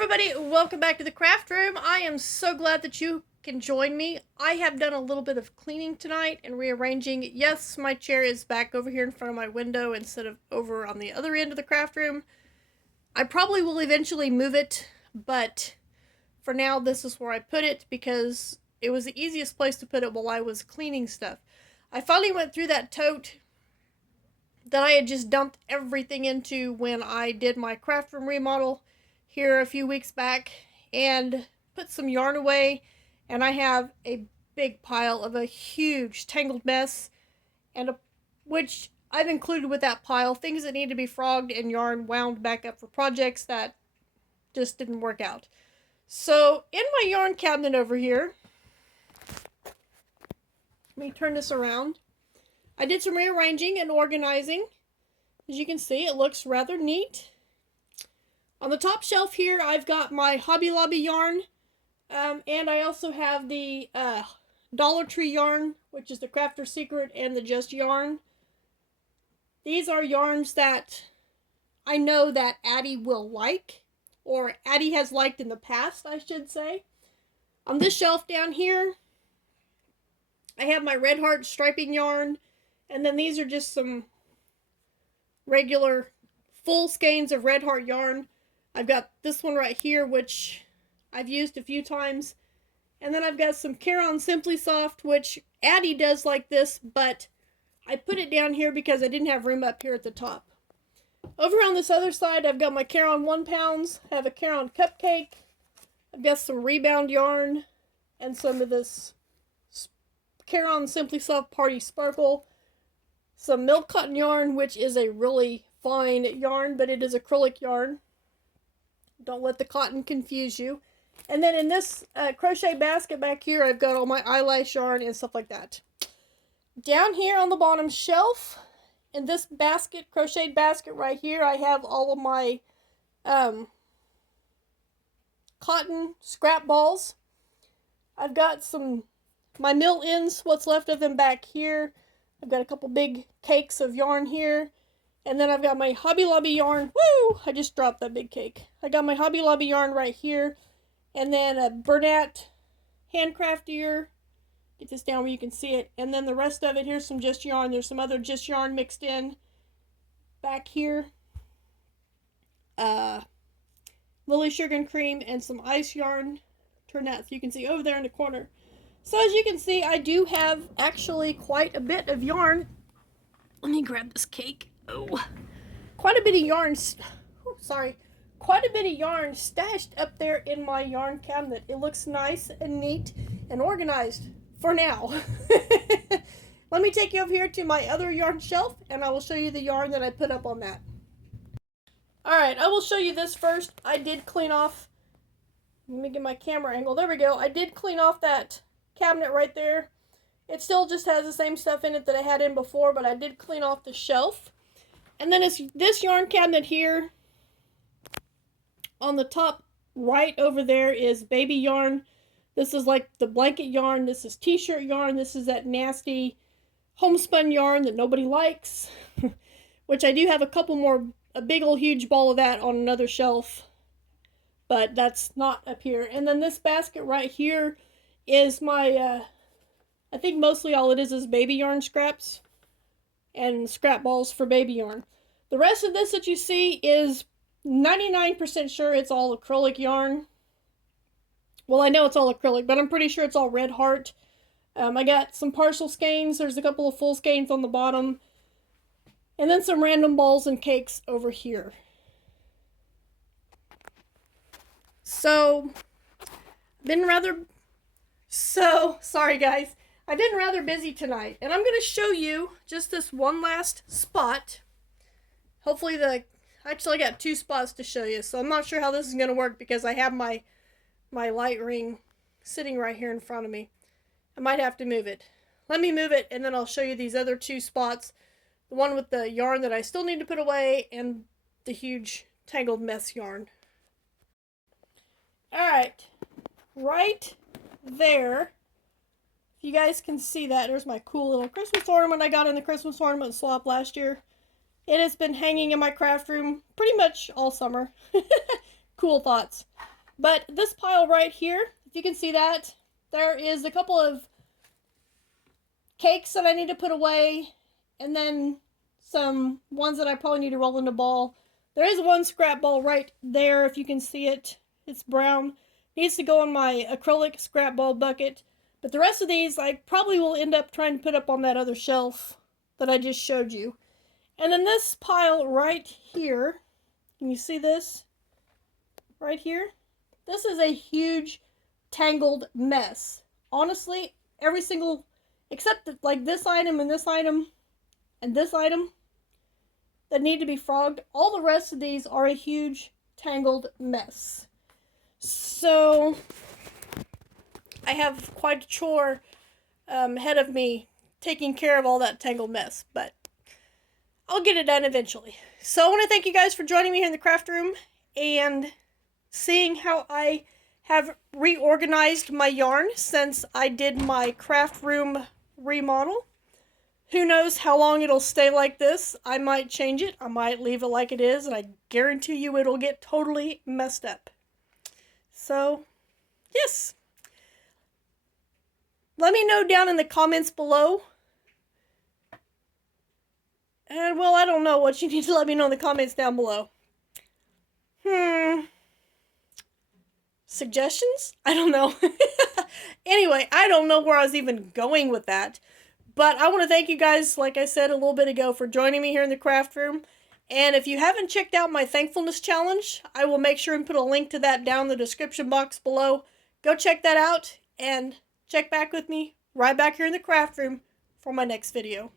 Everybody, welcome back to the craft room. I am so glad that you can join me. I have done a little bit of cleaning tonight and rearranging. Yes, my chair is back over here in front of my window instead of over on the other end of the craft room. I probably will eventually move it, but for now this is where I put it because it was the easiest place to put it while I was cleaning stuff. I finally went through that tote that I had just dumped everything into when I did my craft room remodel here a few weeks back and put some yarn away, and I have a big pile of a huge tangled mess, and which I've included with that pile things that need to be frogged and yarn wound back up for projects that just didn't work out. So in my yarn cabinet over here, let me turn this around. I did some rearranging and organizing. As you can see, it looks rather neat. On the top shelf here, I've got my Hobby Lobby yarn, and I also have the Dollar Tree yarn, which is the Crafter's Secret and the Just Yarn. These are yarns that I know that Addie will like, or Addie has liked in the past, I should say. On this shelf down here, I have my Red Heart striping yarn, and then these are just some regular full skeins of Red Heart yarn. I've got this one right here, which I've used a few times. And then I've got some Caron Simply Soft, which Addie does like this, but I put it down here because I didn't have room up here at the top. Over on this other side, I've got my Caron 1 pounds. I have a Caron Cupcake. I've got some Rebound yarn and some of this Caron Simply Soft Party Sparkle. Some Milk Cotton yarn, which is a really fine yarn, but it is acrylic yarn. Don't let the cotton confuse you. And then in this crochet basket back here, I've got all my eyelash yarn and stuff like that. Down here on the bottom shelf, in this basket, crocheted basket right here, I have all of my cotton scrap balls. I've got my mill ends, what's left of them back here. I've got a couple big cakes of yarn here. And then I've got my Hobby Lobby yarn. Woo! I just dropped that big cake. I got my Hobby Lobby yarn right here. And then a Bernat handcraft ear. Get this down where you can see it. And then the rest of it, here's some Just Yarn. There's some other Just Yarn mixed in back here. Lily Sugar and Cream and some ice yarn turned out so you can see over there in the corner. So as you can see, I do have actually quite a bit of yarn. Let me grab this cake. Oh, quite a bit of yarn. Quite a bit of yarn stashed up there in my yarn cabinet. It looks nice and neat and organized for now. Let me take you over here to my other yarn shelf, and I will show you the yarn that I put up on that. Alright, I will show you this first. I did clean off, let me get my camera angle. There we go. I did clean off that cabinet right there. It still just has the same stuff in it that I had in before, but I did clean off the shelf. And then it's this yarn cabinet here. On the top right over there is baby yarn. This is like the blanket yarn. This is t-shirt yarn. This is that nasty homespun yarn that nobody likes. Which I do have a big old huge ball of that on another shelf. But that's not up here. And then this basket right here is my, I think mostly all it is baby yarn scraps and scrap balls for baby yarn. The rest of this that you see is 99% sure it's all acrylic yarn. Well, I know it's all acrylic, but I'm pretty sure it's all Red Heart. I got some partial skeins. There's a couple of full skeins on the bottom. And then some random balls and cakes over here. So, sorry guys. I've been rather busy tonight, and I'm going to show you just this one last spot. Hopefully actually I got 2 spots to show you, so I'm not sure how this is going to work because I have my light ring sitting right here in front of me. I might have to move it. Let me move it, and then I'll show you these other 2 spots. The one with the yarn that I still need to put away, and the huge tangled mess yarn. Alright, right there. If you guys can see that, there's my cool little Christmas ornament I got in the Christmas ornament swap last year. It has been hanging in my craft room pretty much all summer. cool thoughts. But this pile right here, if you can see that, there is a couple of cakes that I need to put away, and then some ones that I probably need to roll into ball. There is one scrap ball right there, if you can see it. It's brown. Needs to go in my acrylic scrap ball bucket. But the rest of these I probably will end up trying to put up on that other shelf that I just showed you. And then this pile right here, can you see this? Right here? This is a huge tangled mess. Honestly, every single, except like this item and this item and this item that need to be frogged, all the rest of these are a huge tangled mess. So I have quite a chore ahead of me taking care of all that tangled mess, but I'll get it done eventually. So I want to thank you guys for joining me here in the craft room and seeing how I have reorganized my yarn since I did my craft room remodel. Who knows how long it'll stay like this. I might change it. I might leave it like it is, and I guarantee you it'll get totally messed up. So, yes. Let me know down in the comments below. And, well, I don't know what you need to let me know in the comments down below. Suggestions? I don't know. Anyway, I don't know where I was even going with that. But I want to thank you guys, like I said a little bit ago, for joining me here in the craft room. And if you haven't checked out my thankfulness challenge, I will make sure and put a link to that down in the description box below. Go check that out and check back with me right back here in the craft room for my next video.